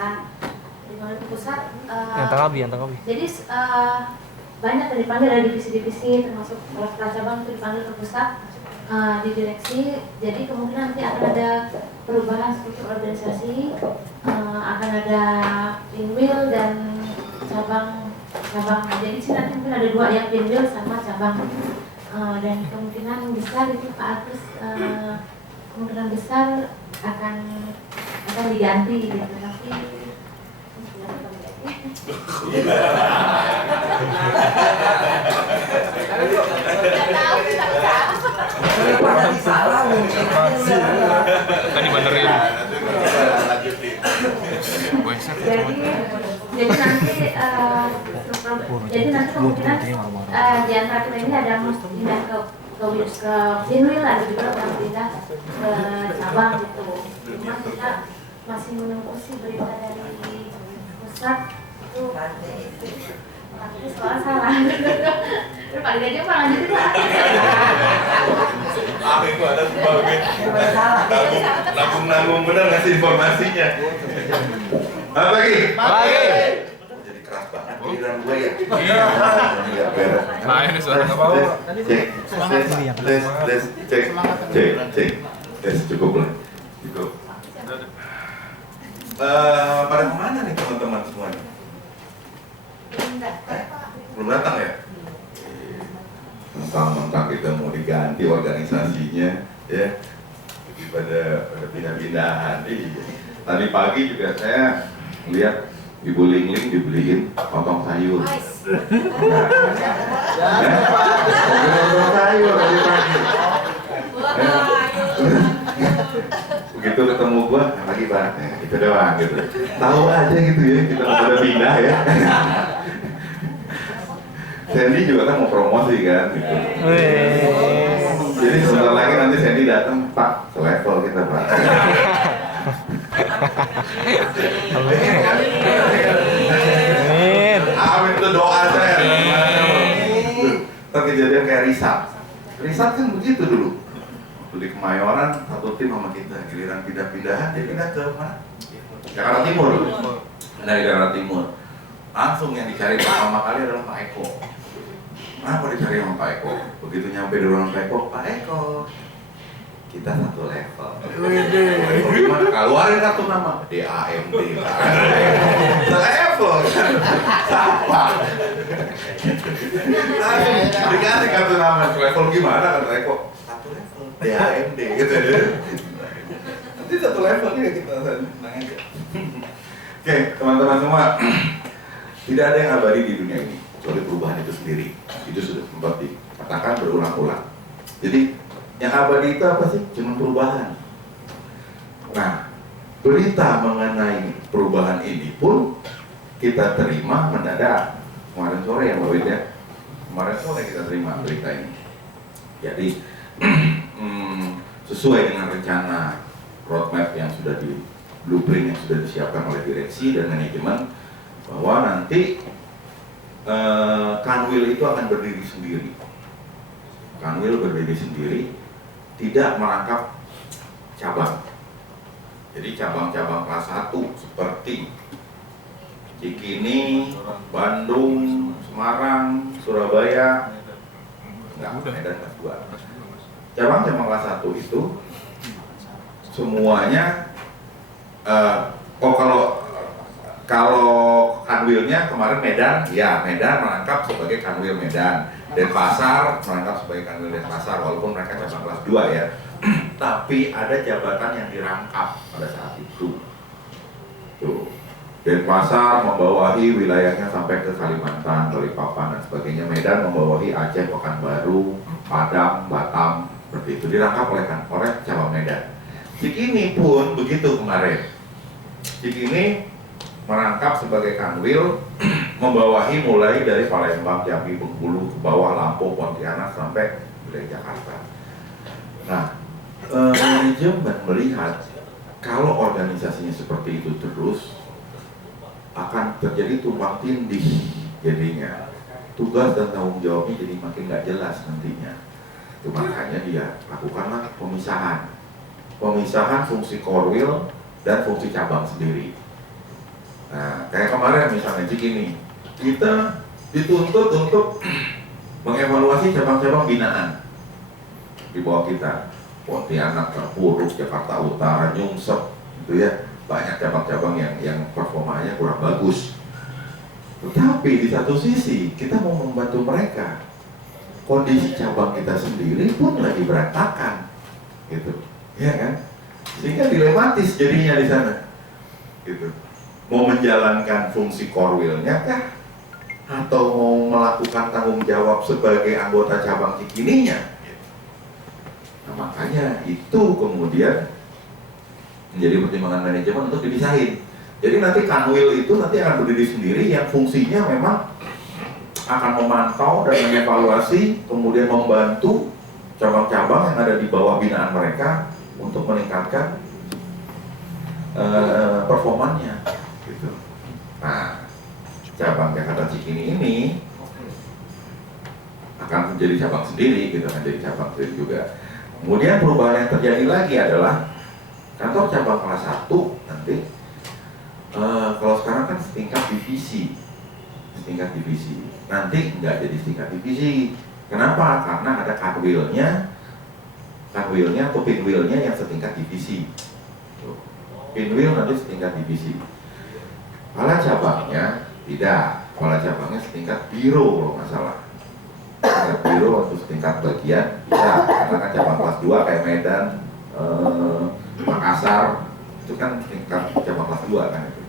pusat. Dipanggil ke pusat. Yang Tanggabi. Jadi banyak yang dipanggil dari divisi-divisi, termasuk kelas cabang itu dipanggil ke pusat di direksi. Jadi kemungkinan nanti akan ada perubahan struktur organisasi, akan ada pinwil dan cabang. Jadi sih nanti mungkin ada 2 yang pinwil sama cabang. Dan kemungkinan besar itu Pak Agus kemungkinan besar akan diganti gitu, tapi Kan dibenerin. Jadi nanti kemungkinan di antara kita ini ada yang pindah ke pinwil, ada juga yang pindah ke cabang gitu. Cuma kita masih menunggu sih berita dari pusat itu tapi soal salah. Pak Gaji Pak lanjut itu. Itu ada sebagai nanggung benar ngasih informasinya. Apa lagi? Jadi keras banget giliran gue ya. Iya. Enggak beres. Nah, ini suara apa? Cek. Cukup lah. Cukup. Pada kemana nih teman-teman semuanya? Belum datang ya? Mentang-mentang kita mau diganti organisasinya, ya, pada pindah-pindahan. Tadi pagi juga saya lihat Ibu Lingling dibeliin potong sayur. Potong sayur tadi pagi. Begitu ketemu gua, lagi Pak, itu doang gitu. Tahu aja gitu ya, kita udah pindah ya. Sandy juga kan mau promosi kan gitu. Jadi sebentar lagi nanti Sandy datang, Pak, selevel kita Pak. Amin, itu doa saya. Ntar kejadian kayak Risat kan begitu dulu. Di Kemayoran satu tim sama kita, giliran pindah-pindahan dia pindah ke mana? Jakarta Timur. Dari Jakarta Timur. Langsung yang dicari pertama kali adalah Pak Eko. Kenapa dicari sama Pak Eko? Begitu nyampe di ruangan Pak Eko, kita satu level. Gimana? Keluarin satu nama, DAMD. Level kan? Siapa? Dikasih satu nama, level gimana kan Pak Eko? Satu level, DAMD gitu ya. Nanti satu level nih kita tenang aja. Oke, teman-teman semua, tidak ada yang abadi di dunia ini kecuali perubahan itu sendiri. Itu sudah sempat dikatakan berulang-ulang. Jadi yang abadi itu apa sih? Cuma perubahan. Nah, berita mengenai perubahan ini pun kita terima mendadak. Kemarin sore ya Mbak Wid ya. Kemarin sore kita terima berita ini. Jadi sesuai dengan rencana roadmap yang sudah di blueprint yang sudah disiapkan oleh direksi dan manajemen, bahwa nanti Kanwil itu akan berdiri sendiri. Kanwil berdiri sendiri, tidak merangkap cabang. Jadi cabang-cabang kelas 1 seperti Cikini, Bandung, Semarang, Surabaya, enggak, Medan kelas 2. Cabang-cabang kelas 1 itu semuanya kalau Kanwilnya kemarin Medan, ya Medan merangkap sebagai Kanwil Medan, Denpasar merangkap sebagai Kanwil Denpasar, walaupun mereka cabang kelas 2 ya. Tapi ada jabatan yang dirangkap pada saat itu. Tuh. Denpasar membawahi wilayahnya sampai ke Kalimantan, Balikpapan dan sebagainya. Medan membawahi Aceh, Pekanbaru, Padang, Batam, seperti itu dirangkap oleh cabang Medan. Cikini pun begitu kemarin. Cikini merangkap sebagai Kanwil, membawahi mulai dari Palembang, Jambi, Bengkulu, ke bawah Lampung, Pontianak sampai wilayah Jakarta. Nah, manajemen melihat kalau organisasinya seperti itu terus akan terjadi tumpang tindih, jadinya tugas dan tanggung jawabnya jadi makin nggak jelas nantinya. Itu makanya dia lakukanlah pemisahan fungsi Korwil dan fungsi cabang sendiri. Nah, kayak kemarin misalnya Cikini, kita dituntut untuk mengevaluasi cabang-cabang binaan di bawah kita. Pontianak, Puruk, Jakarta Utara, Nyungsep, gitu ya. Banyak cabang-cabang yang performanya kurang bagus. Tetapi di satu sisi kita mau membantu mereka. Kondisi cabang kita sendiri pun lagi berantakan, gitu, ya kan? Sehingga dilematis jadinya di sana, gitu. Mau menjalankan fungsi core will-nya kah? Atau mau melakukan tanggung jawab sebagai anggota cabang Cikininya? Nah, makanya itu kemudian menjadi pertimbangan manajemen untuk dipisahin. Jadi nanti kanwil itu nanti akan berdiri sendiri yang fungsinya memang akan memantau dan mengevaluasi, kemudian membantu cabang-cabang yang ada di bawah binaan mereka untuk meningkatkan performanya, gitu. Nah, cabang Jakarta Cikini ini akan menjadi cabang sendiri, gitu, akan jadi cabang sendiri juga. Kemudian perubahan yang terjadi lagi adalah kantor cabang kelas 1 nanti kalau sekarang kan setingkat divisi, nanti nggak jadi setingkat divisi. Kenapa? Karena ada kanwilnya atau pinwilnya yang setingkat divisi. Pinwil nanti setingkat divisi. Kepala cabangnya tidak, kepala cabangnya setingkat biro kalau nggak salah. Setingkat biro atau setingkat bagian bisa, karena kan cabang kelas 2 kayak Medan, Makassar itu kan setingkat cabang kelas 2 kan itu.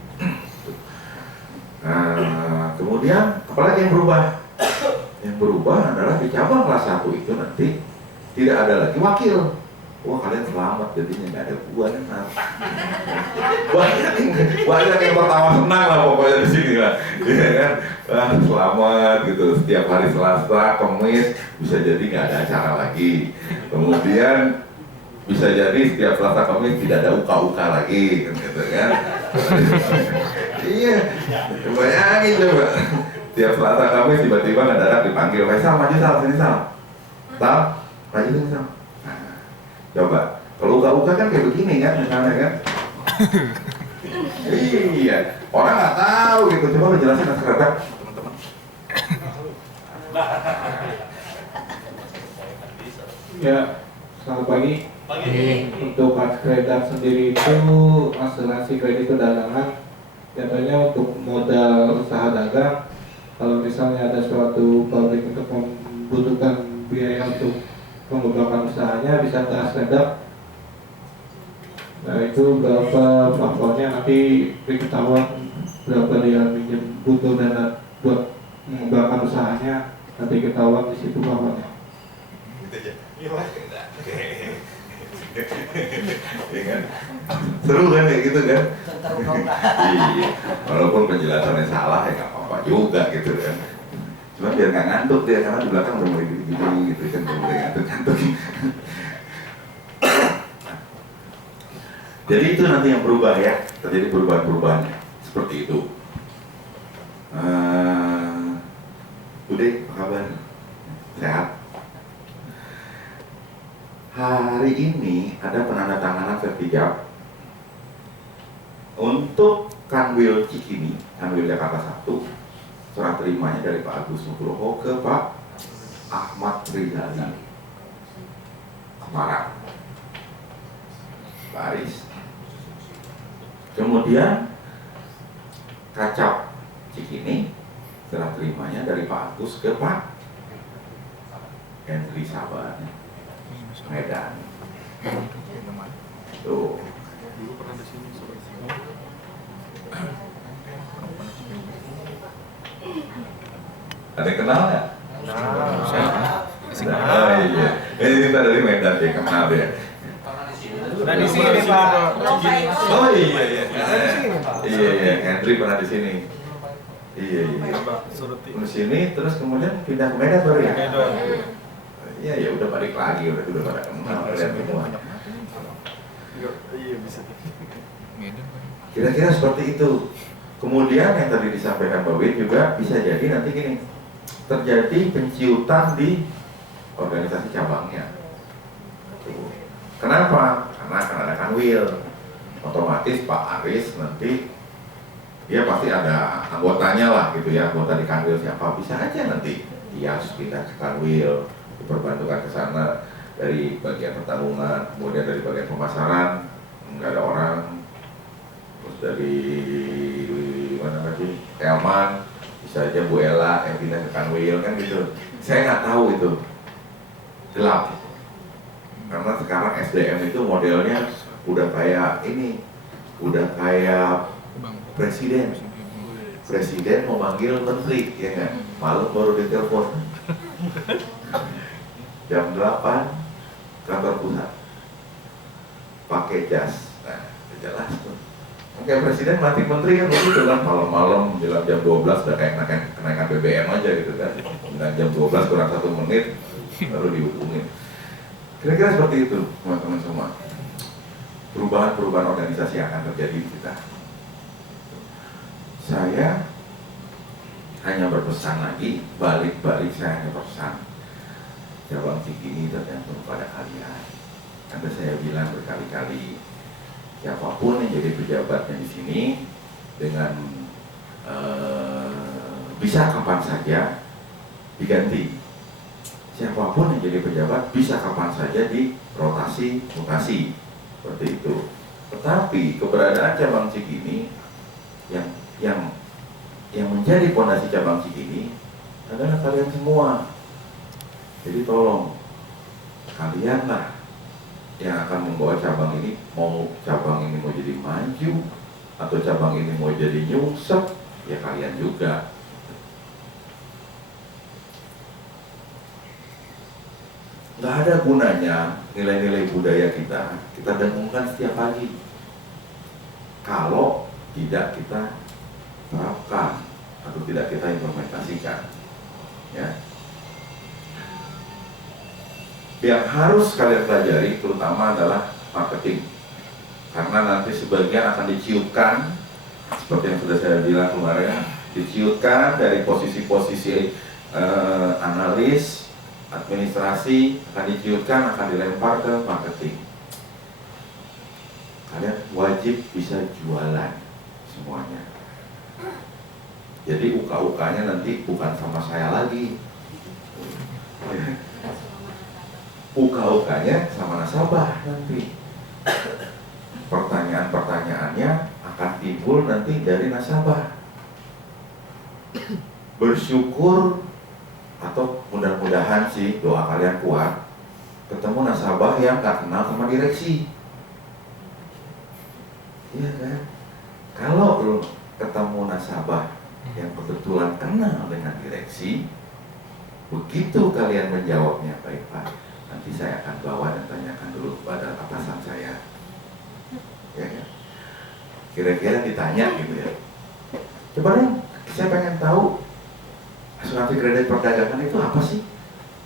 Nah, kemudian apalagi yang berubah? Yang berubah adalah di cabang kelas 1 itu nanti tidak ada lagi wakil. Wah, kalian selamat jadinya nggak ada gua kan. Banyak yang pertama senang lah pokoknya di sini lah, ya kan? Selamat gitu. Setiap hari Selasa, Kamis bisa jadi nggak ada acara lagi. Kemudian bisa jadi setiap Selasa, Kamis tidak ada uka-uka lagi, gitu kan? Iya, bayangin coba. Tiap Selasa, Kamis tiba-tiba mendadak dipanggil, Sal, maju Sal, sini Sal. Sal, maju sini Sal. Coba, kalau uka-uka kan kayak begini kan, misalnya kan. Iya, orang nggak tahu gitu. Coba lo jelasin teman-teman. Ya, selamat pagi. Untuk kartu kredit sendiri itu asuransi kredit perdagangan. Contohnya untuk modal usaha dagang, kalau misalnya ada suatu pabrik untuk membutuhkan biaya untuk mengembangkan usahanya, bisa ke Askedap. Nah, itu berapa plafonnya, nanti diketahuan berapa dia minjem butuh dana buat mengembangkan usahanya, nanti ketahuan di situ plafonnya. Iya kan? Seru kan kayak gitu kan? Iya, walaupun penjelasannya salah ya nggak apa-apa juga gitu kan. Cuma biar nggak ngantuk dia, karena di belakang udah mulai gitu kan, udah mulai ngantuk. Jadi itu nanti yang berubah ya, terjadi perubahan-perubahan seperti itu. Udah, apa kabar? Sehat? Hari ini ada penandatanganan sertifikat untuk Kanwil Cikini, Kanwil Jakarta 1. Serah terimanya dari Pak Agus Nugroho ke Pak Ahmad Rizali Semarang, Baris. Kemudian Kacap Cikini, serah terimanya dari Pak Agus ke Pak Henry Saban, Medan. Tuh. Ada yang kenal nggak? Oh iya. Ini kita dari Medan ya, kenal ya. Pernah di sini Pak. Oh iya iya. Iya, Henry pernah di sini. Iya. Di sini terus kemudian pindah ke Medan baru ya. Iya ya udah balik lagi, udah pada kenal kalian semua. Iya bisa. Kira-kira seperti itu. Kemudian yang tadi disampaikan Pak Win juga bisa jadi nanti gini, terjadi penciutan di organisasi cabangnya. Kenapa? Karena akan ada kanwil. Otomatis Pak Aris nanti dia pasti ada anggotanya lah gitu ya, anggota di Kanwil siapa, bisa aja nanti dia harus pindah ke Kanwil, diperbantukan ke sana dari bagian pertarungan, kemudian dari bagian pemasaran nggak ada orang, terus dari mana lagi, Elman bisa aja Bu Ella yang pindah ke Kanwil kan gitu. Saya nggak tahu itu, gelap. Karena sekarang SDM itu modelnya udah kayak ini, udah kayak presiden. Presiden mau manggil menteri, ya nggak? Malam baru ditelepon. Jam 8 kantor pusat. Pakai jas. Nah, jelas tuh. Oke, presiden melantik menteri kan begitu kan, malam-malam jelang jam 12 udah kayak kenaikan BBM aja gitu kan. Dan jam 12 kurang 1 menit baru dihubungin. Kira-kira seperti itu, teman-teman semua. Perubahan-perubahan organisasi yang akan terjadi di kita. Saya hanya berpesan lagi, balik-balik saya hanya berpesan. Cabang Cikini tergantung pada kalian. Karena saya bilang berkali-kali, siapapun yang jadi pejabatnya di sini dengan bisa kapan saja diganti. Siapapun yang jadi pejabat bisa kapan saja dirotasi, mutasi seperti itu. Tetapi keberadaan cabang Cikini yang menjadi fondasi cabang Cikini adalah kalian semua. Jadi tolong kalianlah yang akan membawa cabang ini, mau cabang ini mau jadi maju atau cabang ini mau jadi nyungsep, ya kalian juga. Nggak ada gunanya nilai-nilai budaya kita dengungkan setiap pagi kalau tidak kita terapkan atau tidak kita implementasikan, ya. Yang harus kalian pelajari terutama adalah marketing, karena nanti sebagian akan diciutkan seperti yang sudah saya bilang kemarin, diciutkan dari posisi-posisi analis, administrasi, akan diciutkan, akan dilempar ke marketing. Kalian wajib bisa jualan semuanya. Jadi UK-UK-nya nanti bukan sama saya lagi, UK-UK-nya sama nasabah nanti. Pertanyaan-pertanyaannya akan timbul nanti dari nasabah. Bersyukur atau mudah-mudahan sih, doa kalian kuat, ketemu nasabah yang gak kenal sama direksi. Iya kan? Kalau lo ketemu nasabah yang kebetulan kenal dengan direksi, begitu kalian menjawabnya, baik Pak, nanti saya akan bawa dan tanyakan dulu kepada atasan saya. Ya kan? Kira-kira ditanya gitu ya. Coba dong, saya pengen tahu asuransi kredit perdagangan itu apa sih?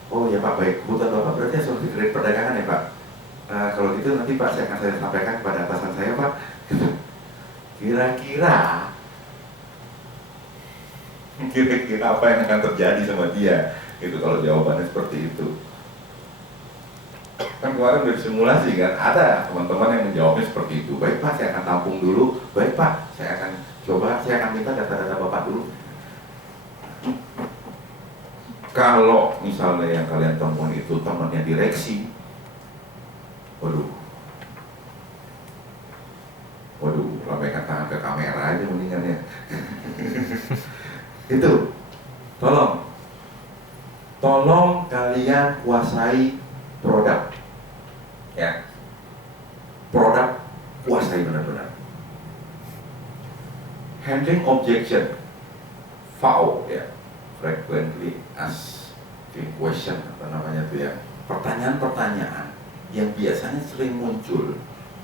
Oh ya Pak, baik. Kebutuhan Bapak berarti asuransi kredit perdagangan ya Pak. Kalau gitu nanti Pak saya akan sampaikan kepada atasan saya Pak. Kira-kira apa yang akan terjadi sama dia? Itu kalau jawabannya seperti itu. Kan kemarin udah simulasi kan, ada teman-teman yang menjawabnya seperti itu. Baik Pak, saya akan tampung dulu. Baik Pak, saya akan coba, saya akan minta data-data Bapak dulu. Kalau misalnya yang kalian temukan itu temannya direksi, waduh, lambaikan tangan ke kamera aja mendingan ya. Itu, tolong kalian kuasai produk, ya, produk kuasai benar-benar. Handling objection, FAO, ya. Frequently asked question, apa namanya itu ya, pertanyaan-pertanyaan yang biasanya sering muncul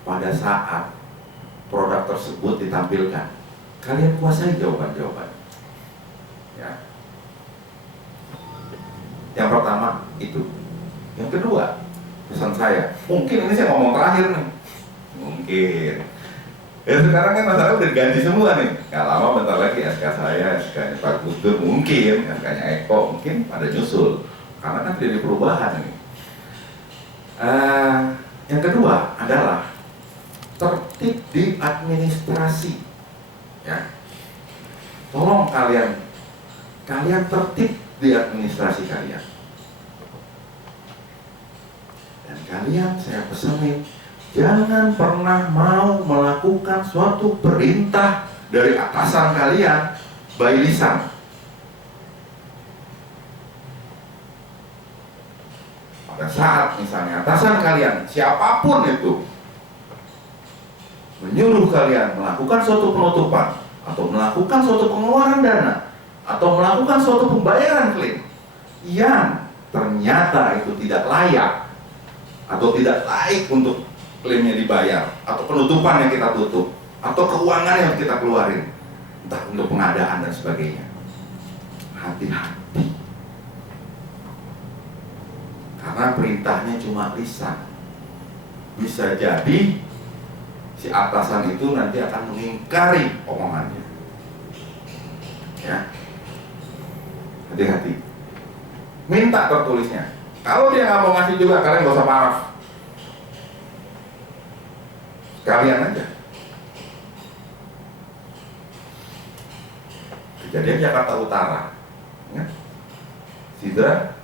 pada saat produk tersebut ditampilkan. Kalian kuasai jawaban-jawaban, ya. Yang pertama itu. Yang kedua, pesan saya, mungkin ini saya ngomong terakhir nih, mungkin. Ya sekarang kan masalahnya udah diganti semua nih. Gak lama bentar lagi SK saya, SK-nya Pak Gus Dur mungkin, SK-nya Eko mungkin pada nyusul. Karena kan tidak ada perubahan ini. Yang kedua adalah tertib di administrasi. Ya. tolong kalian tertib di administrasi kalian. Dan kalian saya pesenin, jangan pernah mau melakukan suatu perintah dari atasan kalian by lisan. Pada saat misalnya atasan kalian, siapapun itu, menyuruh kalian melakukan suatu penutupan, atau melakukan suatu pengeluaran dana, atau melakukan suatu pembayaran klaim yang ternyata itu tidak layak, atau tidak laik untuk klaimnya dibayar, atau penutupan yang kita tutup, atau keuangan yang kita keluarin, entah untuk pengadaan dan sebagainya. Hati-hati. Karena perintahnya cuma lisan. Bisa jadi si atasan itu nanti akan mengingkari omongannya. Ya. Hati-hati. Minta tertulisnya. Kalau dia nggak mau ngasih juga, kalian nggak usah marah. Sekalian aja. Kejadian Jakarta Utara, ya. Sidra,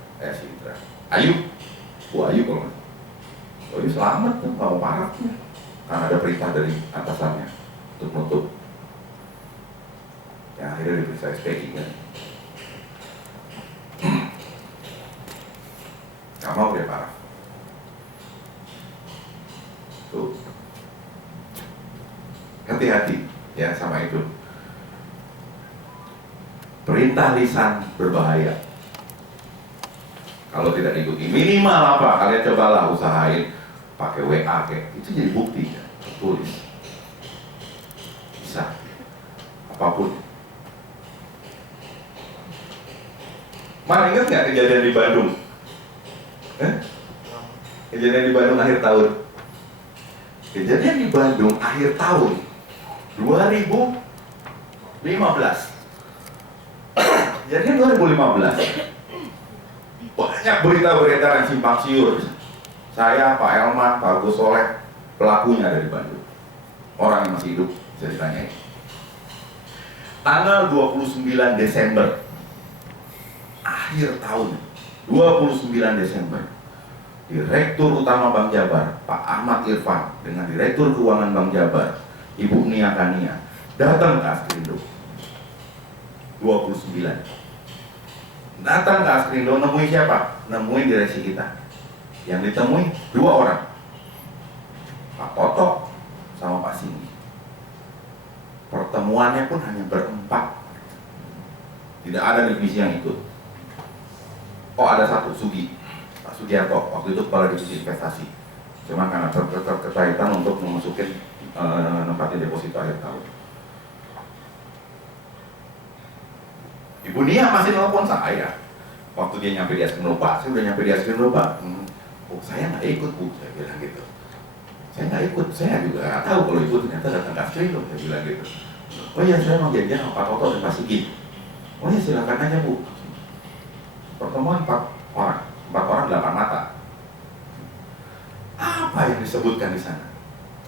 Ayu, Bu Ayu kalau nggak. Oh, ini selamat tuh, nggak mau parahnya. Karena ada perintah dari atasannya untuk menutup. Yang akhirnya diperiksa SPI kan. Gak mau dia parah. Tuh. Hati-hati ya sama itu. Perintah lisan berbahaya. Kalau tidak diikuti, minimal apa? Kalian cobalah usahain pakai WA kayak itu, jadi bukti ya, tertulis. Bisa. Apapun. Mana ingat nggak kejadian di Bandung? Kejadian di Bandung akhir tahun. Kejadian di Bandung akhir tahun 2015. Kejadian 2015. Banyak berita-berita yang simpang siur. Saya, Pak Elman, Pak Agus Soleh, pelakunya dari Bandung. Orang yang masih hidup, bisa ditanyain. Tanggal 29 Desember, akhir tahun, 29 Desember, Direktur Utama Bank Jabar, Pak Ahmad Irfan, dengan Direktur Keuangan Bank Jabar, Ibu Nia Kania, datang ke Askrindo. 29. Datang ke Askrindo, nemuin siapa? Nemuin direksi kita. Yang ditemui 2 orang, Pak Toto sama Pak Singgi. Pertemuannya pun hanya berempat, tidak ada divisi yang ikut. Oh, ada satu, Sugi, Pak Sugiarto, waktu itu kepala divisi investasi. Cuma karena terkaitan untuk memasukin nempatin deposito akhir tahun. Ibu Nia masih nelfon saya. Waktu dia nyampe di Askrindo, Pak, saya udah nyampe di Askrindo, Pak. Oh, saya nggak ikut, Bu, saya bilang gitu. Saya nggak ikut, saya juga nggak tahu kalau itu ternyata datang ke Askrindo, saya bilang gitu. Oh iya, saya mau janjian sama Pak Toto dan Pak Sigi. Oh iya, silakan aja, Bu. Pertemuan 4 orang 8 mata. Apa yang disebutkan di sana?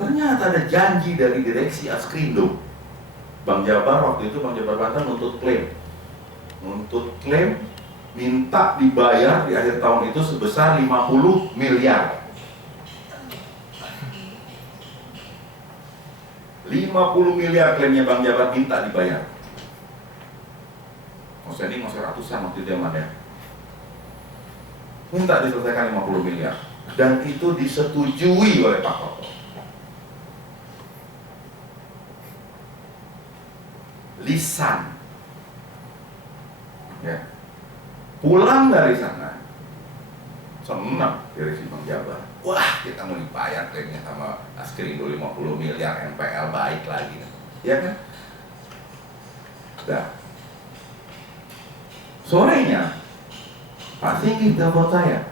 Ternyata ada janji dari direksi Askrindo. Bank Jabar waktu itu, Bank Jabar Banten nuntut klaim minta dibayar di akhir tahun itu sebesar 50 miliar. 50 miliar klaimnya Bank Jabar minta dibayar. Ini masih ratusan waktu itu yang ada. Minta diselesaikan 50 miliar. Dan itu disetujui oleh Pak Toto. Lisan. Ya. Pulang dari sana, senang direksi Bank Jabar. Wah, kita mau dibayar klaimnya sama Askrindo 50 miliar NPL, baik lagi. Ya kan? Udah. Sorenya, Pak Singgi telepon saya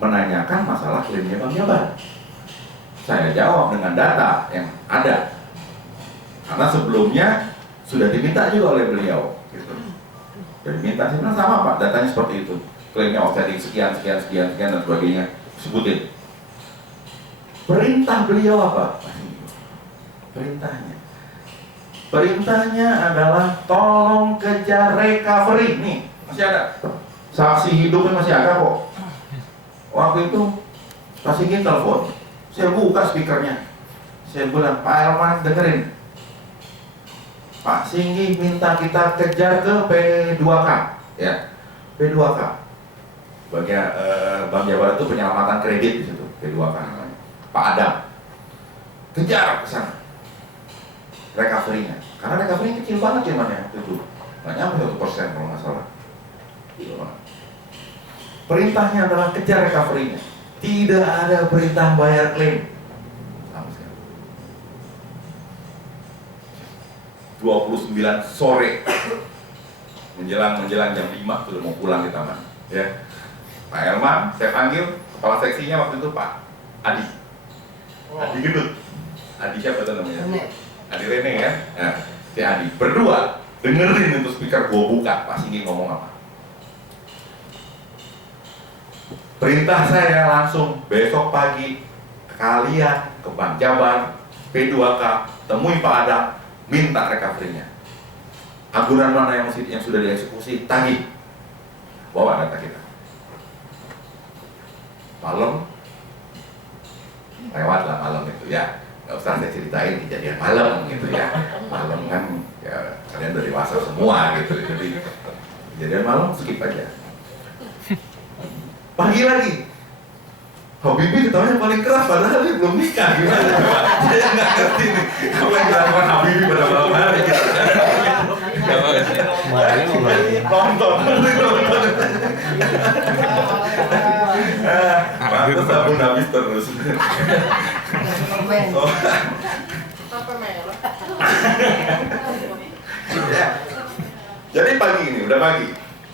menanyakan masalah klaimnya Bank Jabar. Saya jawab dengan data yang ada, karena sebelumnya sudah diminta juga oleh beliau. Gitu. Dan diminta, saya bilang sama Pak, datanya seperti itu. Klaimnya offsetting sekian dan sebagainya, sebutin. Perintah beliau apa? Perintahnya Perintahnya adalah tolong kejar recovery. Nih, masih ada. Saksi hidupnya masih ada kok. Waktu itu Pak Singgi telepon, saya buka speakernya. Saya bilang, Pak Elman dengerin. Pak Singgi minta kita kejar ke P2K, ya. P2K. Bagian Bank Jawa Barat itu penyelamatan kredit di situ, P2K namanya. Pak Adam, kejar ke sana. Recovery-nya, karena recovery kecil banget ya man ya, itu nggak nyampe 1% kalau nggak salah. Perintahnya adalah kejar recovery-nya, tidak ada perintah bayar klaim. Sama sekali. 29 sore menjelang jam 5 sudah mau pulang di taman, ya. Pak Elman, saya panggil kepala seksinya waktu itu Pak Adi, Adi Gendut, Adi siapa itu namanya? Adi Rene ya, nah, si Adi berdua dengerin itu speaker gua buka, Pak Singgi ngomong apa. Perintah saya langsung besok pagi kalian ke Bank Jabar, P2K, temui Pak Adam, minta recovery-nya. Agunan mana yang sudah dieksekusi, tagih, bawa data kita. Malam, lewat lah malam itu ya. Gak usah saya ceritain kejadian malam gitu ya. Malam kan ya kalian udah dewasa semua gitu. Jadi kejadian malam skip aja. Pagi lagi Habibie ketawanya paling keras padahal dia belum nikah gimana. Saya nggak ngerti nih apa yang dilakukan Habibie pada malam hari gitu. Nonton. Pantes sabun habis terus. Ya. Jadi pagi ini, udah pagi.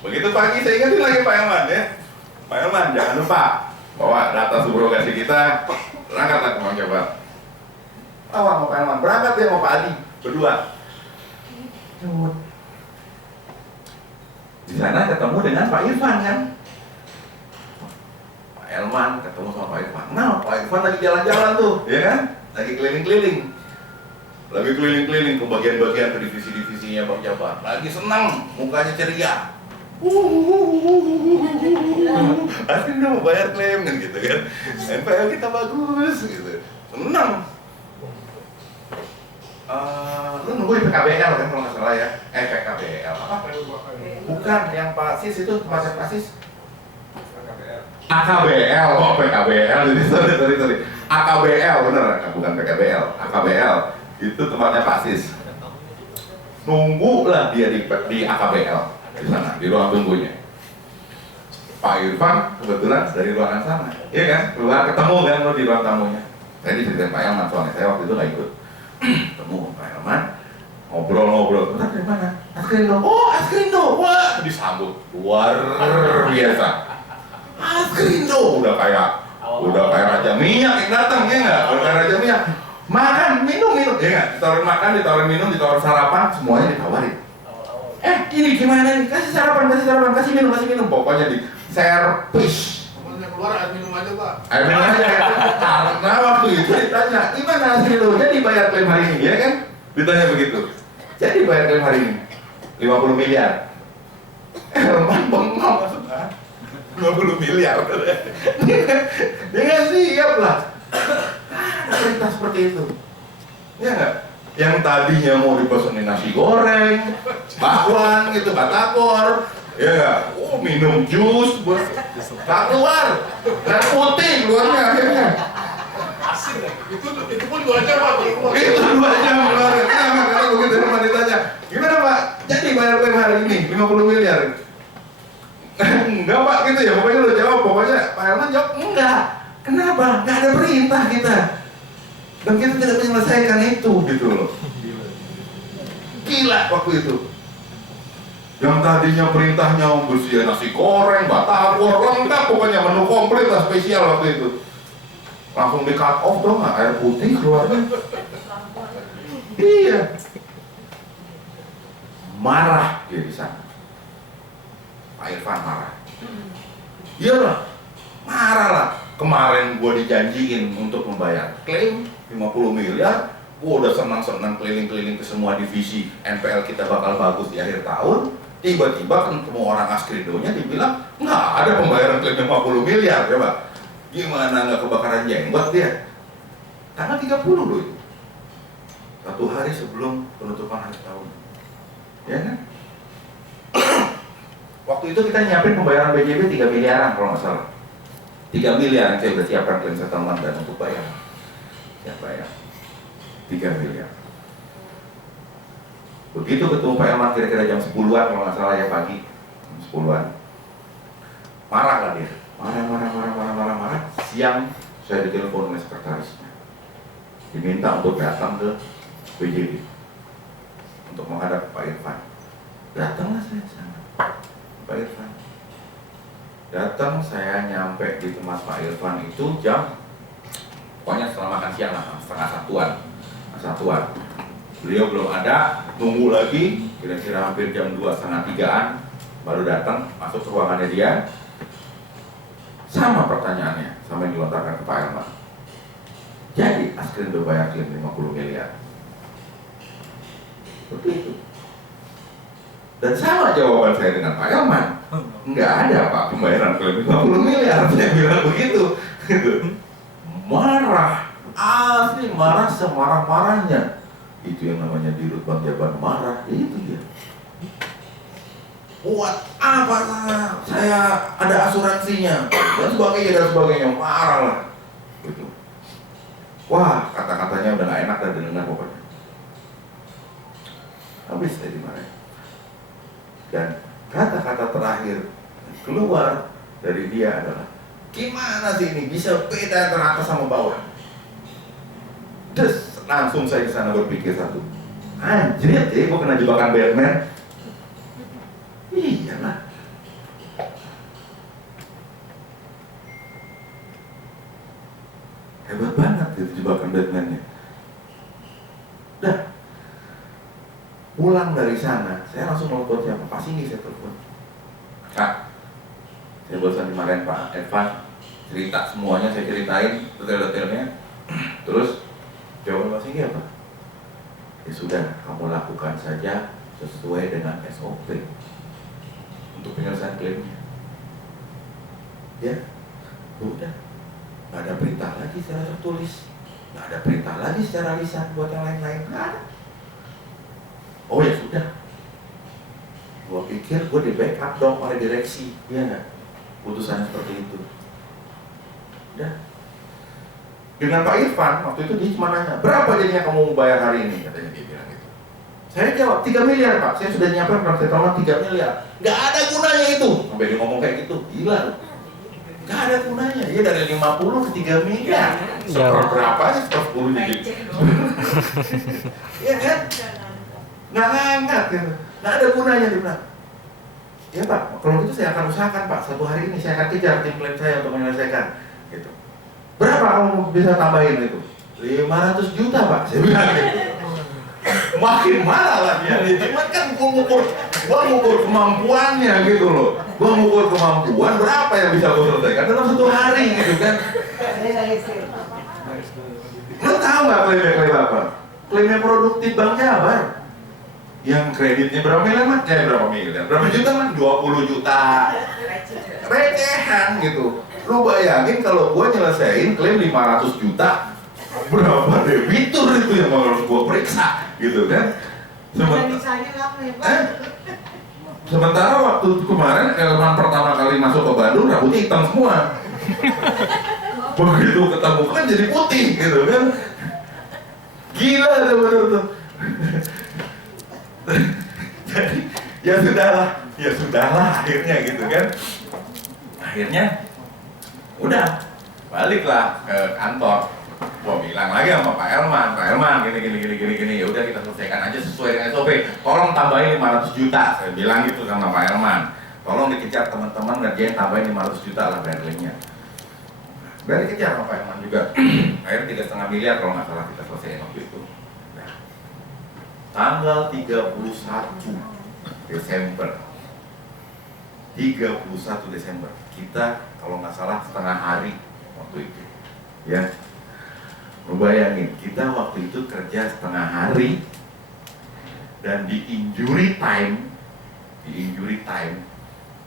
Begitu pagi saya ingatin lagi Pak Elman ya. Pak Elman jangan lupa bawa data subrogasi kita, berangkatlah ke Bank Jabar. Awal mau Pak Elman, berangkat ya mau Pak Adi, berdua. Di sana ketemu dengan Pak Irfan kan. Pak Elman ketemu sama Pak Irfan. Nah, Pak Irfan lagi jalan-jalan tuh, ya kan? Lagi keliling-keliling. Lagi keliling-keliling ke bagian-bagian ke divisi-divisinya Bank Jabar. Lagi senang, mukanya ceria. Akhirnya mau bayar klaim kan gitu kan. NPL kita bagus gitu. Senang. Lu nunggu di PKBL kan kalau nggak salah ya. PKBL apa? Bukan yang Pak Sis itu tempat Pak Sis. AKBL, oh PKBL, jadi sorry. AKBL bener, bukan PKBL, AKBL itu tempatnya Pak Sis. Nunggu lah dia di AKBL di sana, di ruang tunggunya. Pak Irfan kebetulan dari ruangan sana, iya kan? Keluar ketemu kan lo di ruang tamunya. Saya diceritain Pak Elman soalnya saya waktu itu nggak ikut. Ketemu Pak Elman, ngobrol-ngobrol. Bentar dari mana? Askrindo. Oh Askrindo, wah disambut luar biasa. Askrindo udah kayak raja minyak yang datang ya nggak? Udah kayak raja minyak. Makan, minum ya nggak? Ditawarin makan, ditawarin minum, ditawarin sarapan, semuanya ditawarin. Ini gimana nih? Kasih sarapan, kasih minum. Pokoknya di servis. Kemudian keluar air minum aja Pak. Air minum aja. Karena waktu itu ditanya, gimana Askrindo? Jadi bayar klaim hari ini, ya kan? Ditanya begitu. Jadi bayar klaim hari ini 50 miliar. Elman bengong maksudnya. 50 miliar. Dia nggak siap lah. Perintah seperti itu. Ya nggak? Yang tadinya mau dipesenin nasi goreng, bakwan gitu, batagor, ya nggak? Oh minum jus, nggak keluar, nggak putih keluarnya akhirnya. Itu pun 2 jam Pak. Itu 2 jam keluarnya. Kenapa? Karena begitu rumah ditanya, gimana Pak? Jadi bayar klaim hari ini 50 miliar. Enggak Pak gitu ya, pokoknya udah jawab, pokoknya Pak Elman jawab enggak. Kenapa? Nggak ada perintah kita. Dan kita tidak menyelesaikan itu gitu loh. Gila waktu itu. Yang tadinya perintahnya bersihin nasi goreng, batagor, lengkap pokoknya menu komplit lah spesial waktu itu. Langsung di cut off dong, air putih keluarnya. Iya. Marah dia di sana. Pak Irfan marah. Iyalah, marah lah. Kemarin gua dijanjiin untuk membayar klaim 50 miliar, Udah senang-senang keliling-keliling ke semua divisi, NPL kita bakal bagus di akhir tahun. Tiba-tiba ketemu orang Askridonya dibilang nggak ada pembayaran klaim 50 miliar, coba. Gimana nggak kebakaran jenggot dia? Tanggal 30 loh itu. 1 hari sebelum penutupan akhir tahun. Ya kan? Waktu itu kita nyiapin pembayaran BJB 3 miliaran kalau nggak salah. 3 miliar yang saya udah siapkan klaim settlement dan untuk bayar. Siapa ya? 3 miliar. Begitu ketemu Pak Elman kira-kira jam 10-an kalau nggak salah ya pagi, jam 10-an. Marah lah dia. Marah. Siang saya ditelepon oleh sekretarisnya. Diminta untuk datang ke BJB untuk menghadap Pak Irfan. Datanglah saya ke sana. Pak Irfan. Datang, saya nyampe di tempat Pak Irfan itu pokoknya setelah makan siang lah, setengah satuan. Beliau belum ada, nunggu lagi, kira-kira hampir jam 2, setengah 3-an, baru datang, masuk ke ruangannya dia. Sama pertanyaannya, sama yang dilontarkan ke Pak Elman. Jadi, Askrindo bayar klaim 50 miliar. Seperti itu. Dan sama jawaban saya dengan Pak Elman. Enggak ada Pak pembayaran klaim 50 miliar, saya bilang begitu. Marah, asli marah semarah-marahnya. Itu yang namanya Dirut Bank Jabar marah, itu dia. Buat apa saya ada asuransinya dan sebagainya marah lah. Gitu. Wah, kata-katanya udah gak enak dan dengar pokoknya. Habis saya dimarahin. Dan kata-kata terakhir keluar dari dia adalah, gimana sih ini bisa beda antara atas sama bawah? Terus langsung saya di sana berpikir satu, anjir, gue kena jebakan Batman. Iyalah. Hebat banget itu jebakan Batman-nya. Dah. Pulang dari sana, saya langsung nelfon siapa? Pasti ini saya telepon. Kak, saya bosan dimarahin Pak Evan, cerita semuanya saya ceritain detail-detailnya. Terus jawaban Pak Singgi apa? Ya sudah, kamu lakukan saja sesuai dengan SOP untuk penyelesaian klaimnya. Ya, udah. Nggak ada perintah lagi secara tertulis, nggak ada perintah lagi secara lisan buat yang lain-lain, nggak ada. Oh ya sudah. Gua pikir gue di backup dong oleh direksi, ya nggak? Putusannya seperti itu. Udah. Dengan Pak Irfan, waktu itu dia cuma nanya, berapa jadinya kamu mau bayar hari ini? Katanya dia bilang gitu. Saya jawab, 3 miliar Pak, saya sudah nyiapkan dalam settlement 3 miliar. Gak ada gunanya itu. Sampai dia ngomong kayak gitu, gila loh. Gak ada gunanya, dia dari 50 ke 3 miliar. Seberapa aja, 10 jadi. Iya kan? Nggak ngangkat gitu. Gak ada gunanya dia bilang. Ya Pak, kalau gitu saya akan usahakan Pak, satu hari ini saya akan kejar tim klaim saya untuk menyelesaikan. Gitu. Berapa kamu bisa tambahin itu? 500 juta Pak, saya bilang gitu. Makin marah lah dia, cuman kan gua ngukur kemampuannya gitu loh. Gua ngukur kemampuan berapa yang bisa gua selesaikan dalam satu hari gitu kan. Lo tahu nggak klaim apa? Klaimnya produktif Bank Jabar. Yang kreditnya berapa miliar mas? Berapa miliar? Berapa juta mas? 20 juta. Recehan gitu. Lu bayangin kalau gua nyelesain klaim 500 juta, berapa debitur itu yang harus gua periksa gitu kan? Sementara waktu kemarin Elman pertama kali masuk ke Bandung rambutnya hitam semua. Begitu ketemu kan jadi putih gitu kan? Gila bener tuh. Jadi ya sudahlah akhirnya gitu kan. Akhirnya udah baliklah ke kantor. Gua bilang lagi sama Pak Elman gini, ya udah kita selesaikan aja sesuai dengan SOP. Tolong tambahin 500 juta, saya bilang gitu sama Pak Elman. Tolong dikejar teman-teman ngerjain tambahin 500 juta lah bayarnya. Udah dikejar sama Pak Elman juga. Akhirnya 3,5 miliar kalau nggak salah kita selesaiin waktu itu. Nah, tanggal 31 Desember 31 Desember kita kalau nggak salah setengah hari waktu itu ya Lu bayangin, kita waktu itu kerja setengah hari dan di injury time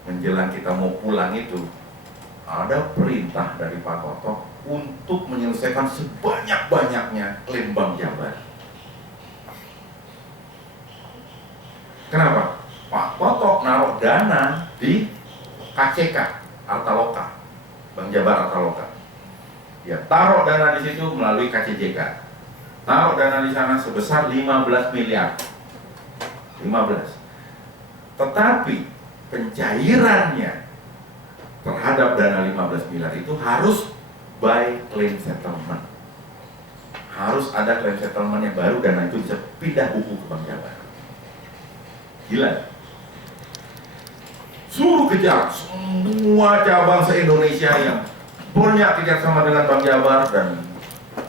menjelang kita mau pulang itu ada perintah dari Pak Toto untuk menyelesaikan sebanyak-banyaknya klaim Bank Jabar. Kenapa? Pak Toto naruh dana di KCK, Artaloka, Bank Jabar Artaloka. Ya, taruh dana di situ melalui KCJK. Taruh dana di sana sebesar 15 miliar. 15. Tetapi pencairannya terhadap dana 15 miliar itu harus by claim settlement. Harus ada claim settlement yang baru, dana itu bisa pindah buku ke Bank Jabar. Gila. Suruh kejar semua cabang se-Indonesia yang punya tiket sama dengan Bank Jabar dan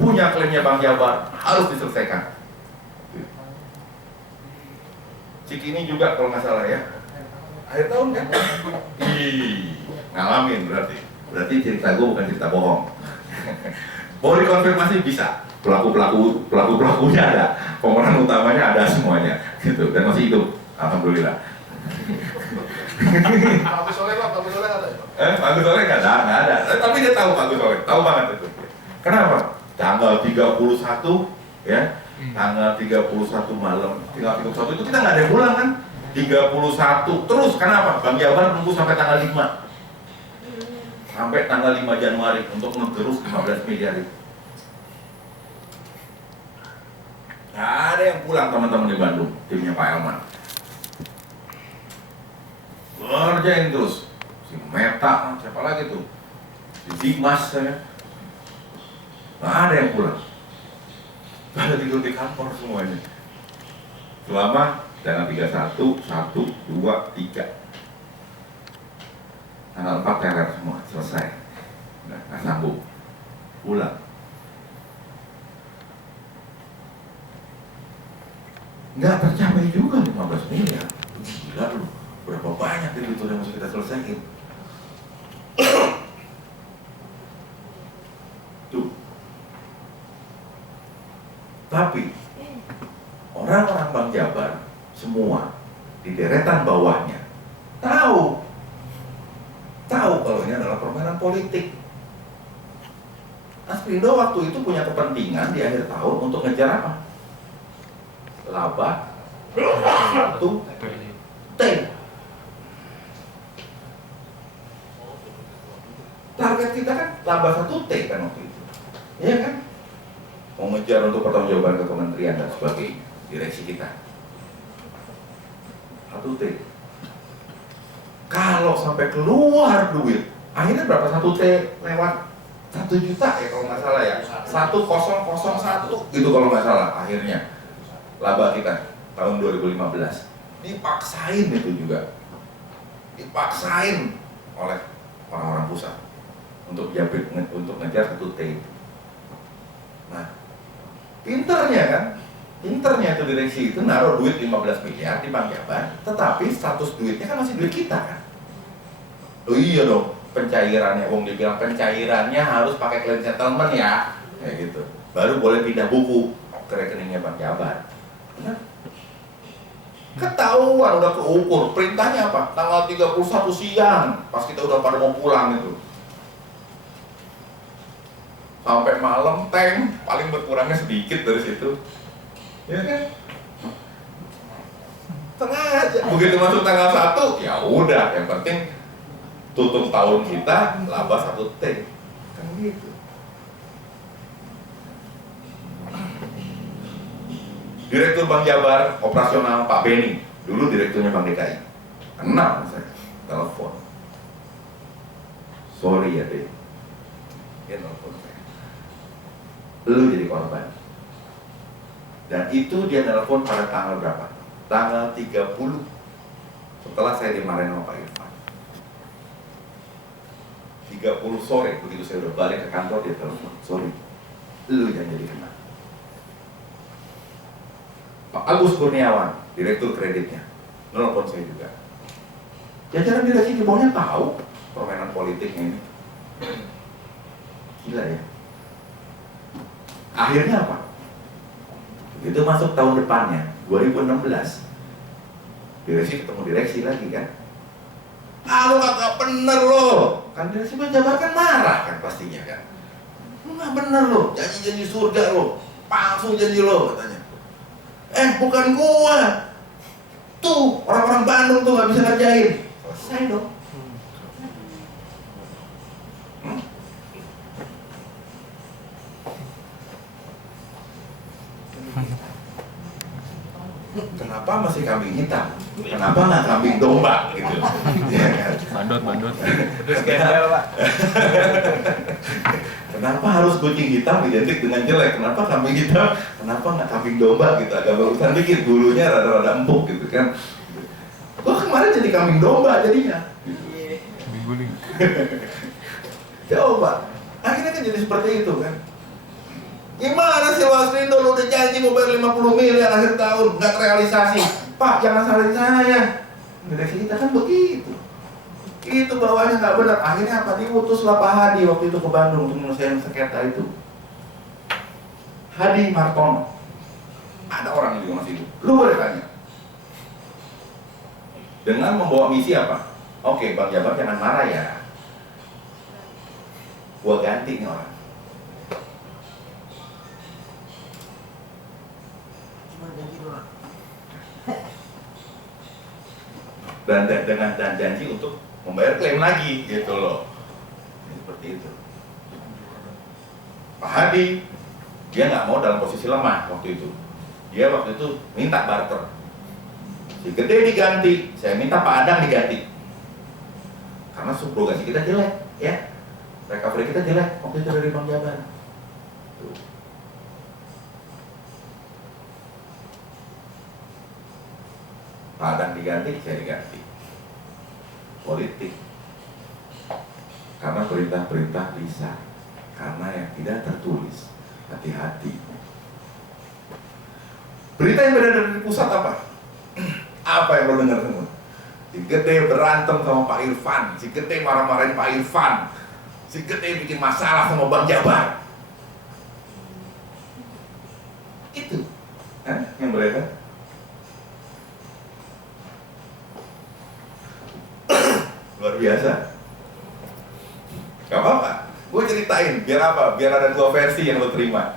punya klaimnya Bank Jabar harus diselesaikan. Cikini juga kalau nggak salah ya. Akhir tahun kan? Ngalamin berarti cerita gue bukan cerita bohong. Mau dikonfirmasi bisa. Pelakunya ada, pemeran utamanya ada semuanya, gitu, dan masih hidup, alhamdulillah. Pak Agus Soleh ada ya? Pak Agus Soleh nggak ada. Tapi dia tahu Pak Agus Soleh, tahu banget itu. Kenapa? Tanggal 31 ya, tanggal 31 malam, tanggal 31 itu kita nggak ada yang pulang kan? 31 terus, kenapa? Bank Jabar nunggu sampai tanggal 5, sampai tanggal 5 Januari untuk mengerus 15 miliar itu. Nggak ada yang pulang teman-teman di Bandung, timnya Pak Elman. Ngerjain terus, si Meta, siapa lagi tuh, si Dimas ya. Nggak ada yang pulang, pada tidur di kantor semuanya. Selama dana 31, 1, 2, 3. Tanggal 4 teler semua, selesai. Nggak sanggup, pulang. Nggak tercapai juga 15 miliar. Gila lu, berapa banyak itu yang mesti kita selesaikan. Tuh. Tapi orang-orang Bank Jabar semua di deretan bawahnya tahu kalau ini adalah permainan politik. Askrindo waktu itu punya kepentingan di akhir tahun untuk ngejar apa? Laba 1 T. Target kita kan laba 1 T kan waktu itu, iya kan? Mau ngejar untuk pertanggungjawaban ke kementerian dan sebagainya, direksi kita 1 T. Kalau sampai keluar duit, akhirnya berapa 1 T lewat 1 juta ya kalau nggak salah ya, 1001 gitu kalau nggak salah akhirnya laba kita tahun 2015. Dipaksain itu juga, dipaksain oleh orang-orang pusat untuk ngejar 1 T. Nah, pinternya itu direksi itu naruh duit 15 miliar di Bank Jabar, tetapi status duitnya kan masih duit kita kan. Oh iya dong, pencairannya, wong dibilang pencairannya harus pakai claim settlement ya, kayak gitu. Baru boleh pindah buku ke rekeningnya Bank Jabar. Nah, ketahuan udah keukur, perintahnya apa? Tanggal 31 siang, pas kita udah pada mau pulang itu. Sampai malam tank, paling berkurangnya sedikit dari situ. Ya kan? Tengah aja. Begitu masuk tanggal 1, ya udah, yang penting tutup tahun kita laba 1 T. Kan gitu. Direktur Bank Jabar operasional Pak Beni, dulu direkturnya Bank DKI. Kenal saya, telepon. Sorry ya deh, dia telepon saya. Lu jadi korban. Dan itu dia telepon pada tanggal berapa? Tanggal 30. Setelah saya dimarahin sama Pak Irfan. 30 sore, begitu saya udah balik ke kantor, dia telepon. Sorry, lu yang jadi kena. Pak Agus Kurniawan, direktur kreditnya, nelfon saya juga. Jajaran direksi di bawahnya tahu permainan politiknya ini. Gila ya. Akhirnya apa? Itu masuk tahun depannya, 2016. Direksi ketemu direksi lagi kan. Lo kagak bener lo. Kan direksi pejabat kan marah kan pastinya kan. Lo gak bener lo, janji-janji surga lo, palsu janji lo katanya. Bukan gua. Tuh, orang-orang Bandung tuh gak bisa ngerjain. Selesai dong. Kenapa masih kambing hitam? Kenapa nggak kambing domba gitu? Ya kan? Bandot. Kenapa harus kucing hitam identik dengan jelek? Kenapa kambing hitam? Kenapa nggak kambing domba gitu? Agak bagusan dikit, bulunya rada-rada empuk gitu kan? Gua kemarin jadi kambing domba jadinya. Kambing guling. Coba, akhirnya kan jadi seperti itu kan? Gimana sih Wasrindo, lu udah janji mau bayar 50 miliar akhir tahun, nggak terrealisasi. Pak, jangan salahin saya. Direksi kita kan begitu. Itu bawahnya nggak benar. Akhirnya apa? Diutuslah Pak Hadi waktu itu ke Bandung untuk menyelesaikan sengketa itu. Hadi Martono. Ada orang yang juga masih hidup. Lu boleh tanya. Dengan membawa misi apa? Oke, Bang Jabar jangan marah ya. Gua ganti nih orang. Dan dengan janji untuk membayar klaim lagi gitu loh. Seperti itu. Pak Hadi dia nggak mau dalam posisi lemah waktu itu. Dia waktu itu minta barter. Si Gede diganti, saya minta Pak Adang diganti. Karena subrogasi kita jelek, ya. Recovery kita jelek waktu itu dari Bang Jabar. Tuh. Pak Adang diganti, saya diganti. Politik. Karena perintah-perintah bisa. Karena yang tidak tertulis. Hati-hati. Berita yang beredar dari pusat apa? Apa yang lo dengar semua? Si Gede berantem sama Pak Irfan. Si Gede marah-marahin Pak Irfan. Si Gede bikin masalah sama Bang Jabar. Itu yang beredar. Luar biasa. Gak apa-apa, gue ceritain, biar apa? Biar ada dua versi yang lo terima.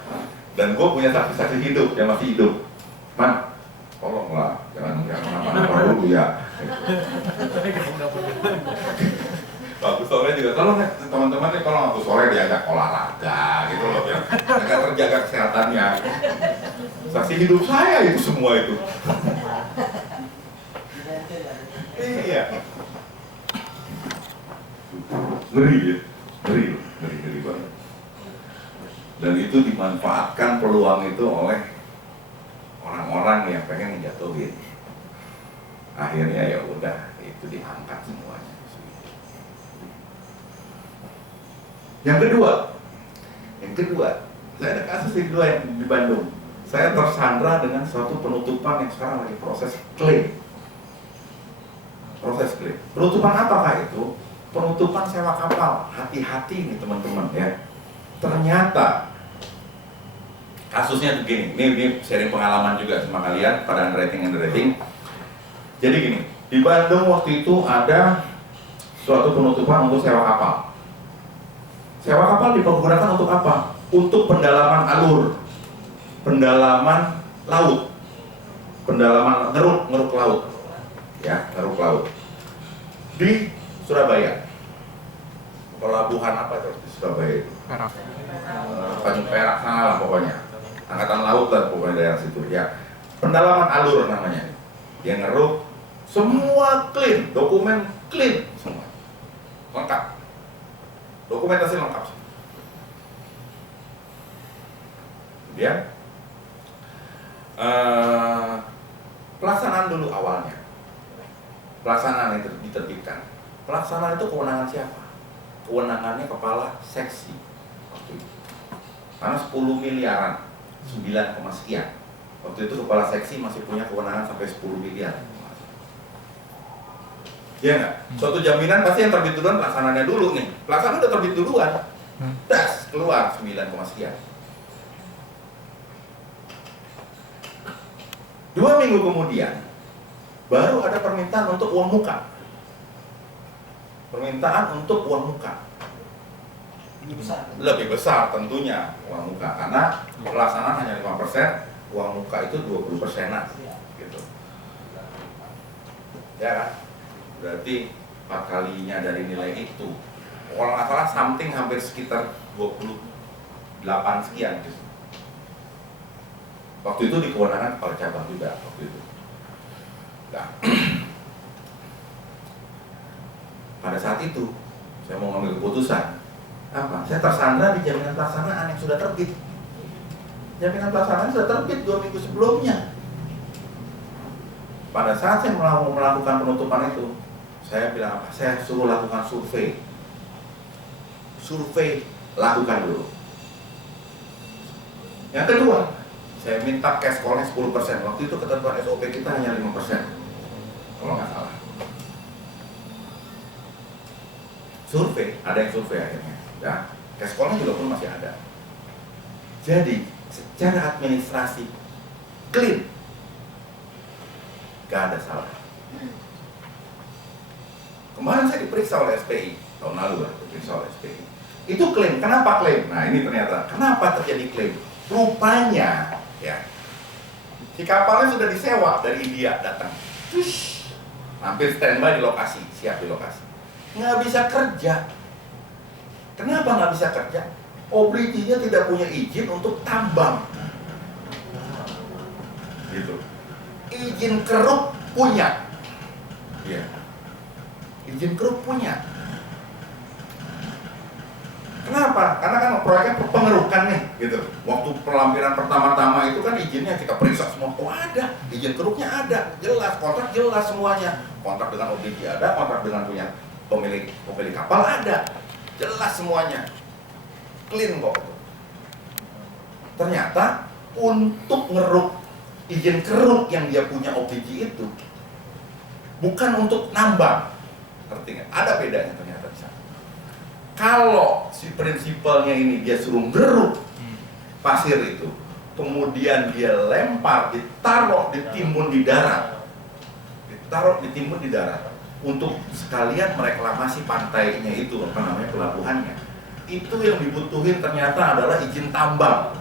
Dan gue punya saksi-saksi hidup yang masih hidup. Man, tolonglah, jangan apa-apa dulu ya. Bagus sore juga, tolong ya teman-teman nih, tolong aku sore diajak olahraga gitu loh, biar agak terjaga kesehatannya. Saksi hidup saya itu semua itu. Iya. Ngeri ya, ngeri banget. Dan itu dimanfaatkan peluang itu oleh orang-orang yang pengen menjatuhin. Akhirnya ya udah, itu diangkat semuanya. Yang kedua, saya ada kasus yang kedua yang di Bandung. Saya tersandra dengan suatu penutupan yang sekarang lagi proses klaim. Penutupan apakah itu? Penutupan sewa kapal. Hati-hati nih teman-teman ya. Ternyata kasusnya begini. Ini sharing pengalaman juga sama kalian pada underwriting. Jadi gini, di Bandung waktu itu ada suatu penutupan untuk sewa kapal. Sewa kapal dipergunakan untuk apa? Untuk pendalaman alur, pendalaman laut, pendalaman ngeruk laut, ya ngeruk laut di Surabaya. Pelabuhan apa itu di Surabaya itu? Perak. Tanjung Perak sana lah pokoknya. Angkatan laut lah pokoknya daerah situ ya. Pendalaman alur namanya. Dia ngeruk, semua clean, dokumen clean semua, lengkap. Dokumentasi lengkap. Kemudian pelaksanaan dulu awalnya. Pelaksanaan itu ditertibkan. Pelaksanaan itu kewenangan siapa? Kewenangannya kepala seksi. Karena 10 miliaran, 9, sekian. Waktu itu kepala seksi masih punya kewenangan sampai 10 miliar. Ya nggak? Suatu jaminan pasti yang terbit duluan pelaksananya dulu nih. Pelaksanaan udah terbit duluan. Das, keluar 9, sekian. 2 minggu kemudian baru ada permintaan untuk uang muka. Permintaan untuk uang muka lebih besar tentunya uang muka, karena pelaksanaan hanya 5%, uang muka itu 20%-an gitu. Ya kan? Berarti 4 kalinya dari nilai itu. Kalau nggak salah something hampir sekitar 28 sekian gitu. Waktu itu di kewenangan kepala cabang juga waktu itu. Nah, pada saat itu saya mau ngambil keputusan apa? Saya tersandra di jaminan pelaksanaan yang sudah terbit. Jaminan pelaksanaan sudah terbit 2 minggu sebelumnya. Pada saat saya melakukan penutupan itu, saya bilang apa? Saya suruh lakukan survei. Survei lakukan dulu. Yang kedua, saya minta cash call-nya 10%. Waktu itu ketentuan SOP kita hanya 5%, kalau nggak salah. Survei, ada yang survei akhirnya. Ya, cash call-nya juga pun masih ada. Jadi, secara administrasi clean, nggak ada salah. Kemarin saya diperiksa oleh SPI, tahun lalu lah, diperiksa oleh SPI. Itu klaim, kenapa klaim? Nah ini ternyata, kenapa terjadi klaim? Rupanya, ya, si kapalnya sudah disewa dari India datang, hampir standby di lokasi, siap di lokasi, nggak bisa kerja. Kenapa nggak bisa kerja? Obrijinya tidak punya izin untuk tambang, gitu. Izin keruk punya, ya, izin keruk punya. Kenapa? Karena kan proyeknya pengerukan nih, gitu. Waktu pelampiran pertama-tama itu kan izinnya kita periksa semua. Oh ada, izin keruknya ada, jelas, kontrak jelas semuanya. Kontrak dengan OBJ ada, kontrak dengan punya pemilik kapal ada, jelas semuanya, clean kok. Ternyata untuk ngeruk izin keruk yang dia punya OBJ itu bukan untuk nambang, ngerti nggak? Ada bedanya ternyata di sana. Kalau si prinsipalnya ini dia suruh ngeruk pasir itu, kemudian dia lempar, ditaruh, ditimbun di darat, untuk sekalian mereklamasi pantainya itu, apa namanya, pelabuhannya. Itu yang dibutuhin ternyata adalah izin tambang,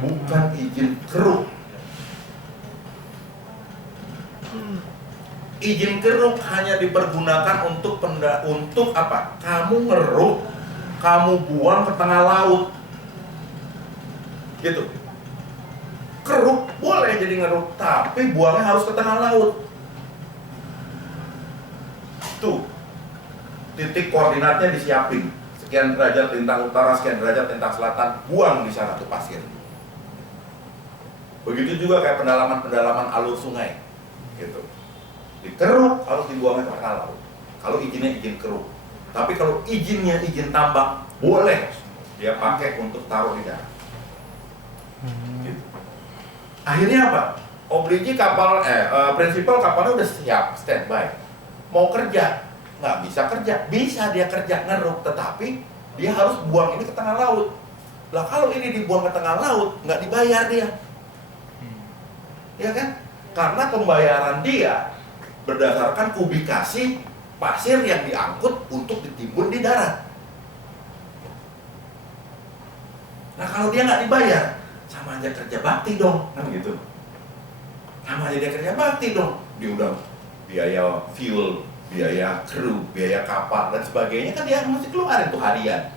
bukan izin keruk. Izin keruk hanya dipergunakan untuk apa? Kamu ngeruk, kamu buang ke tengah laut, gitu. Keruk boleh jadi ngeruk, tapi buangnya harus ke tengah laut. Tuh, titik koordinatnya disiapin. Sekian derajat lintang utara, sekian derajat lintang selatan, buang di sana tuh pasir. Begitu juga kayak pendalaman alur sungai, gitu. Dikeruk harus dibuang ke tengah laut. Kalau izinnya izin keruk, tapi kalau izinnya izin tambang, boleh dia pakai untuk taruh di darat. Gitu. Akhirnya apa? OBJ kapal, prinsipal kapalnya udah siap standby, mau kerja, nggak bisa kerja, bisa dia kerja ngeruk, tetapi dia harus buang ini ke tengah laut. Lah kalau ini dibuang ke tengah laut, nggak dibayar dia, ya kan? Karena pembayaran dia berdasarkan kubikasi pasir yang diangkut untuk ditimbun di darat. Nah kalau dia nggak dibayar, sama aja kerja bakti dong, kan gitu. Sama aja dia kerja bakti dong. Dia udah biaya fuel, biaya kru, biaya kapal dan sebagainya kan dia mesti keluarin tuh harian,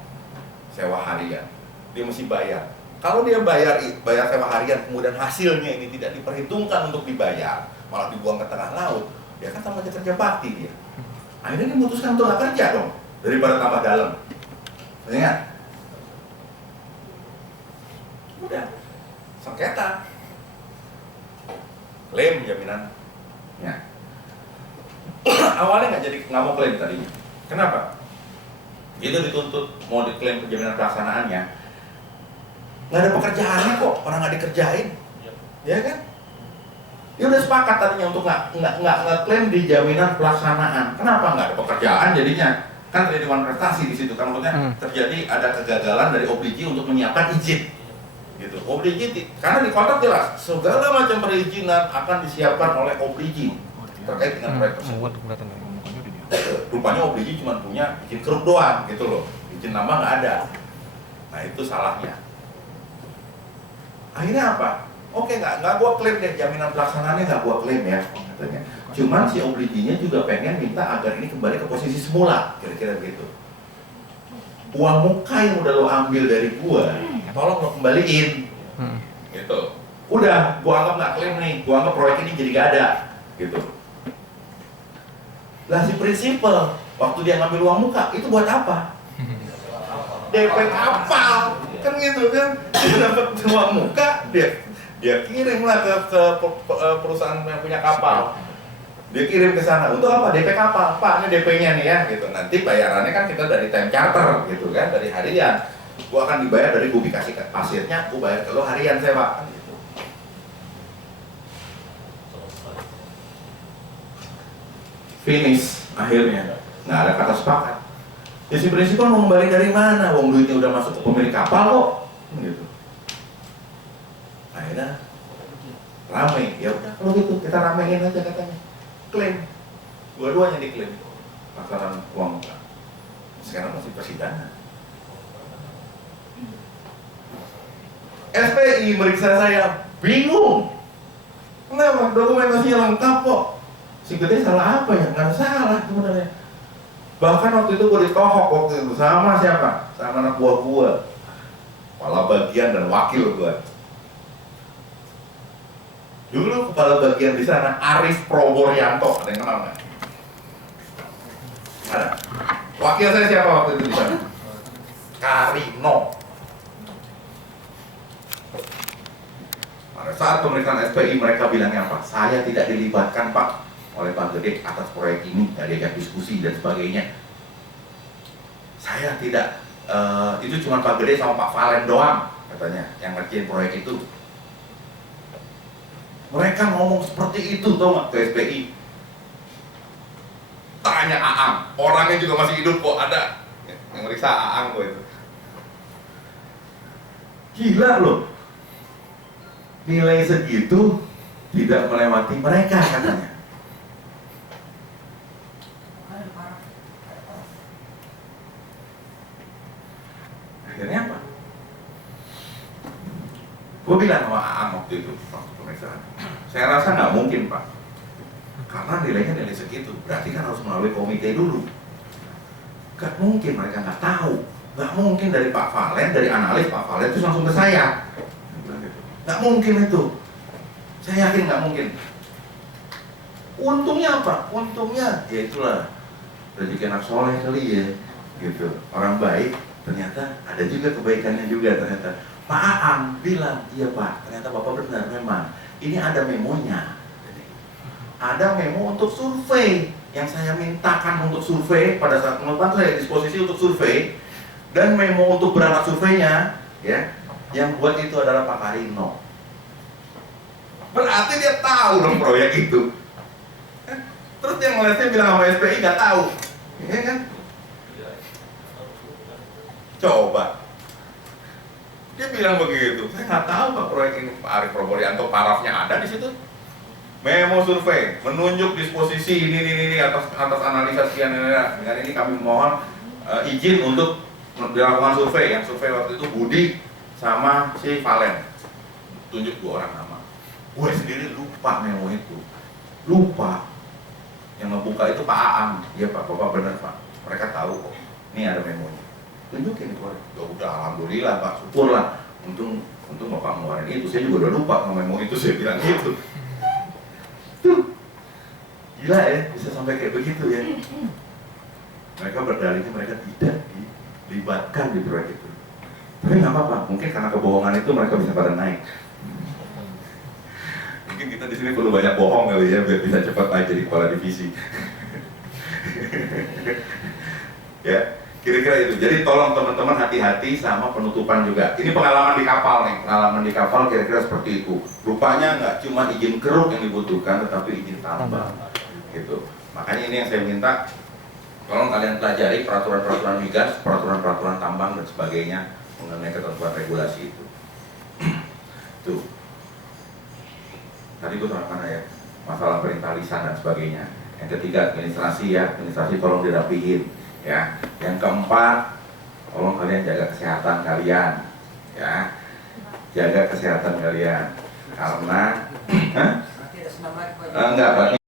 sewa harian. Dia mesti bayar. Kalau dia bayar sewa harian, kemudian hasilnya ini tidak diperhitungkan untuk dibayar, malah dibuang ke tengah laut, ya kan sama aja kerja bakti dia. Akhirnya dia memutuskan untuk nggak kerja dong, daripada tambah dalam. Ingat? Udah, sengketa, klaim jaminan. Ya. Awalnya nggak mau klaim tadinya. Kenapa? Itu dituntut mau diklaim jaminan pelaksanaannya, nggak ada pekerjaannya kok, orang nggak dikerjain, ya kan? Dia udah sepakat tadinya untuk nggak ngeklaim di jaminan pelaksanaan. Kenapa nggak ada pekerjaan jadinya? Kan terjadi prestasi di situ, kan maksudnya terjadi ada kegagalan dari OBJ untuk menyiapkan izin, gitu. OBDG karena di kontrak jelas segala macam perizinan akan disiapkan oleh OBDG terkait dengan proyek tersebut. Rupanya OBDG cuma punya izin keruk doang gitu loh, izin nambah nggak ada. Nah itu salahnya. Akhirnya apa? Oke, nggak gua klaim deh, jaminan pelaksanaannya nggak gua klaim ya katanya. Cuman si OBDG-nya juga pengen minta agar ini kembali ke posisi semula, kira-kira begitu. Uang muka yang udah lo ambil dari gua, tolong lo kembaliin, gitu. Udah, gua anggap nggak klaim nih, gua anggap proyek ini jadi gak ada, gitu. Lah si prinsipal, waktu dia ngambil uang muka, itu buat apa? DP kapal, kan gitu kan? Dia dapat uang muka, dia kirim lah ke perusahaan yang punya kapal. Dia kirim ke sana, untuk apa? DP kapal, Pak ini DP-nya nih ya, gitu. Nanti bayarannya kan kita dari time charter, gitu kan, dari harian. Gua akan dibayar dari gua dikasih pasirnya, gua bayar ke lo harian saya Pak. Gitu. Finish akhirnya, nggak ada kata sepakat. Ya si prinsipal mau kembali dari mana? Wong duitnya udah masuk ke pemilik kapal kok, gitu. Akhirnya rame, ya udah kalau gitu kita ramein aja katanya. Klaim, dua-duanya diklaim pasaran uang muka. Sekarang masih persidangan. SPI meriksa saya, bingung. Kenapa? Dokumentasinya lengkap kok. Si gede salah apa ya? Nggak salah sebenarnya. Bahkan waktu itu gue ditohok waktu itu sama siapa? Sama anak buah gue, kepala bagian dan wakil gue. Dulu kepala bagian di sana Arif Proboryanto, ada yang kenal nggak? Ada. Wakil saya siapa waktu itu di sana? Karino. Pada saat pemeriksaan SPI mereka bilangnya apa? Saya tidak dilibatkan Pak oleh Pak Gede atas proyek ini, tidak diajak diskusi dan sebagainya. Saya tidak, itu cuma Pak Gede sama Pak Valen doang katanya yang ngerjain proyek itu. Mereka ngomong seperti itu, tau nggak, ke SPI. Tanya Aang, orangnya juga masih hidup kok, ada yang meriksa Aang kok itu. Gila loh, nilai segitu tidak melewati mereka katanya. Akhirnya apa? Gue bilang sama Aang waktu itu, waktu pemeriksaan, saya rasa nggak mungkin Pak, karena nilainya nilai segitu, berarti kan harus melalui komite dulu. Gak mungkin mereka nggak tahu, nggak mungkin dari Pak Valen, dari analis Pak Valen itu langsung ke saya, nggak mungkin itu, saya yakin nggak mungkin. Untungnya apa? Untungnya ya itulah rezeki anak soleh kali ya, gitu, orang baik. Ternyata ada juga kebaikannya juga ternyata. Pak Aang bilang, iya Pak, ternyata Bapak benar memang. Ini ada memonya. Ada memo untuk survei yang saya mintakan untuk survei pada saat penutupan saya disposisi untuk survei, dan memo untuk berangkat surveinya, ya, yang buat itu adalah Pak Karino. Berarti dia tahu dong proyek itu. Terus yang ngeliatnya bilang sama SPI nggak tahu, ya kan? Coba. Dia bilang begitu, saya nggak tahu Pak proyek ini. Pak Arif Proboryanto parafnya ada di situ. Memo survei menunjuk disposisi ini atas analisa sekian ini. Dengan ini kami mohon izin untuk dilakukan survei. Yang survei waktu itu Budi sama si Valen. Tunjuk 2 orang nama. Gue sendiri lupa memo itu. Lupa. Yang ngebuka itu Pak Aang. Iya Pak, Bapak benar Pak. Mereka tahu kok. Ini ada memonya. Tunjukin itu. Ya udah, alhamdulillah Pak, syukurlah. Untung Bapak ngeluarin itu. Saya juga udah lupa memo itu, saya bilang gitu. Tuh, gila ya, bisa sampai kayak begitu ya. Mereka berdalihnya mereka tidak dilibatkan di proyek itu. Tapi nggak apa-apa, mungkin karena kebohongan itu mereka bisa pada naik. Mungkin kita di sini perlu banyak bohong kali ya, biar bisa cepat naik jadi kepala divisi. Ya, kira-kira itu. Jadi tolong teman-teman hati-hati sama penutupan juga. Ini pengalaman di kapal nih, pengalaman di kapal kira-kira seperti itu. Rupanya nggak cuma izin keruk yang dibutuhkan, tetapi izin tambang. Gitu. Makanya ini yang saya minta, tolong kalian pelajari peraturan-peraturan migas, peraturan-peraturan tambang dan sebagainya mengenai ketentuan regulasi itu. Tuh. Tadi gue sampai mana ya? Masalah perintah lisan dan sebagainya. Yang ketiga administrasi ya, administrasi tolong dirapihin ya. Yang keempat, tolong kalian jaga kesehatan kalian ya. Jaga kesehatan kalian karena enggak